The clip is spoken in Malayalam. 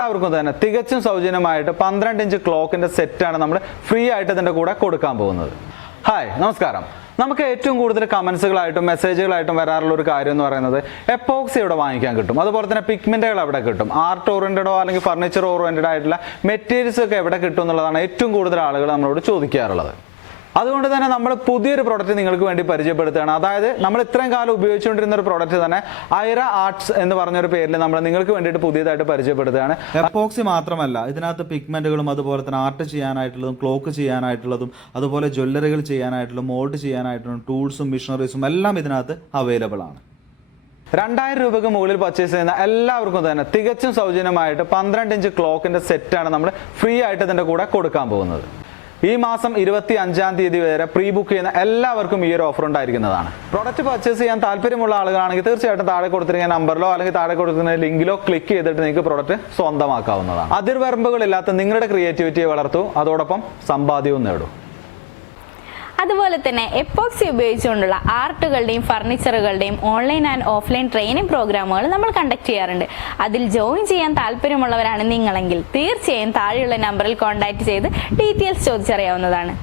എല്ലാവർക്കും തന്നെ തികച്ചും സൗജന്യമായിട്ട് പന്ത്രണ്ട് ഇഞ്ച് ക്ലോക്കിന്റെ സെറ്റാണ് നമ്മൾ ഫ്രീ ആയിട്ട് ഇതിന്റെ കൂടെ കൊടുക്കാൻ പോകുന്നത്. ഹായ് നമസ്കാരം. നമുക്ക് ഏറ്റവും കൂടുതൽ കമൻസുകളായിട്ടും മെസ്സേജുകളായിട്ടും വരാറുള്ള ഒരു കാര്യം എന്ന് പറയുന്നത് എപ്പോക്സി ഇവിടെ വാങ്ങിക്കാൻ കിട്ടും. അതുപോലെ തന്നെ പിഗ്മെന്റുകൾ അവിടെ കിട്ടും? ആർട്ട് ഓറിയന്റഡോ അല്ലെങ്കിൽ ഫർണിച്ചർ ഓറിയന്റഡ് ആയിട്ടുള്ള മെറ്റീരിയൽസ് ഒക്കെ എവിടെ കിട്ടും എന്നുള്ളതാണ് ഏറ്റവും കൂടുതൽ ആളുകൾ നമ്മളോട് ചോദിക്കാറുള്ളത്. അതുകൊണ്ട് തന്നെ നമ്മൾ പുതിയൊരു പ്രോഡക്റ്റ് നിങ്ങൾക്ക് വേണ്ടി പരിചയപ്പെടുത്തുകയാണ്. അതായത് നമ്മൾ ഇത്രയും കാലം ഉപയോഗിച്ചുകൊണ്ടിരുന്ന ഒരു പ്രോഡക്റ്റ് തന്നെ ഐറ ആർട്സ് എന്ന് പറഞ്ഞ ഒരു പേരിൽ നമ്മൾ നിങ്ങൾക്ക് വേണ്ടിയിട്ട് പുതിയതായിട്ട് പരിചയപ്പെടുത്തുകയാണ്. എപ്പോക്സി മാത്രമല്ല ഇതിനകത്ത് പിഗ്മെന്റുകളും അതുപോലെ തന്നെ ആർട്ട് ചെയ്യാനായിട്ടുള്ളതും ക്ലോക്ക് ചെയ്യാനായിട്ടുള്ളതും അതുപോലെ ജ്വല്ലറികൾ ചെയ്യാനായിട്ടുള്ള മോൾഡ് ചെയ്യാനായിട്ടുള്ള ടൂൾസും മിഷനറീസും എല്ലാം ഇതിനകത്ത് അവൈലബിൾ ആണ്. രണ്ടായിരം രൂപയ്ക്ക് മുകളിൽ പർച്ചേസ് ചെയ്യുന്ന എല്ലാവർക്കും തന്നെ തികച്ചും സൗജന്യമായിട്ട് പന്ത്രണ്ട് ഇഞ്ച് ക്ലോക്കിന്റെ സെറ്റാണ് നമ്മൾ ഫ്രീ ആയിട്ട് ഇതിന്റെ കൂടെ കൊടുക്കാൻ പോകുന്നത്. ഈ മാസം ഇരുപത്തി അഞ്ചാം തീയതി വരെ പ്രീ ബുക്ക് ചെയ്യുന്ന എല്ലാവർക്കും ഈ ഒരു ഓഫർ ഉണ്ടായിരിക്കുന്നതാണ്. പ്രോഡക്റ്റ് പർച്ചേസ് ചെയ്യാൻ താല്പര്യമുള്ള ആളുകളാണെങ്കിൽ തീർച്ചയായിട്ടും താഴെ കൊടുത്തിരിക്കുന്ന നമ്പറിലോ അല്ലെങ്കിൽ താഴെ കൊടുത്തിരുന്ന ലിങ്കിലോ ക്ലിക്ക് ചെയ്തിട്ട് നിങ്ങൾക്ക് പ്രോഡക്റ്റ് സ്വന്തമാക്കാവുന്നതാണ്. അതിർവരമ്പുകളില്ലാത്ത നിങ്ങളുടെ ക്രിയേറ്റിവിറ്റിയെ വളർത്തൂ അതോടൊപ്പം സമ്പാദ്യവും നേടൂ. അതുപോലെ തന്നെ എപ്പോക്സി ഉപയോഗിച്ചുകൊണ്ടുള്ള ആർട്ടുകളുടെയും ഫർണിച്ചറുകളുടെയും ഓൺലൈൻ ആൻഡ് ഓഫ്ലൈൻ ട്രെയിനിങ് പ്രോഗ്രാമുകൾ നമ്മൾ കണ്ടക്ട് ചെയ്യാറുണ്ട്. അതിൽ ജോയിൻ ചെയ്യാൻ താല്പര്യമുള്ളവരാണ് നിങ്ങളെങ്കിൽ തീർച്ചയായും താഴെയുള്ള നമ്പറിൽ കോൺടാക്ട് ചെയ്ത് ഡീറ്റെയിൽസ് ചോദിച്ചറിയാവുന്നതാണ്.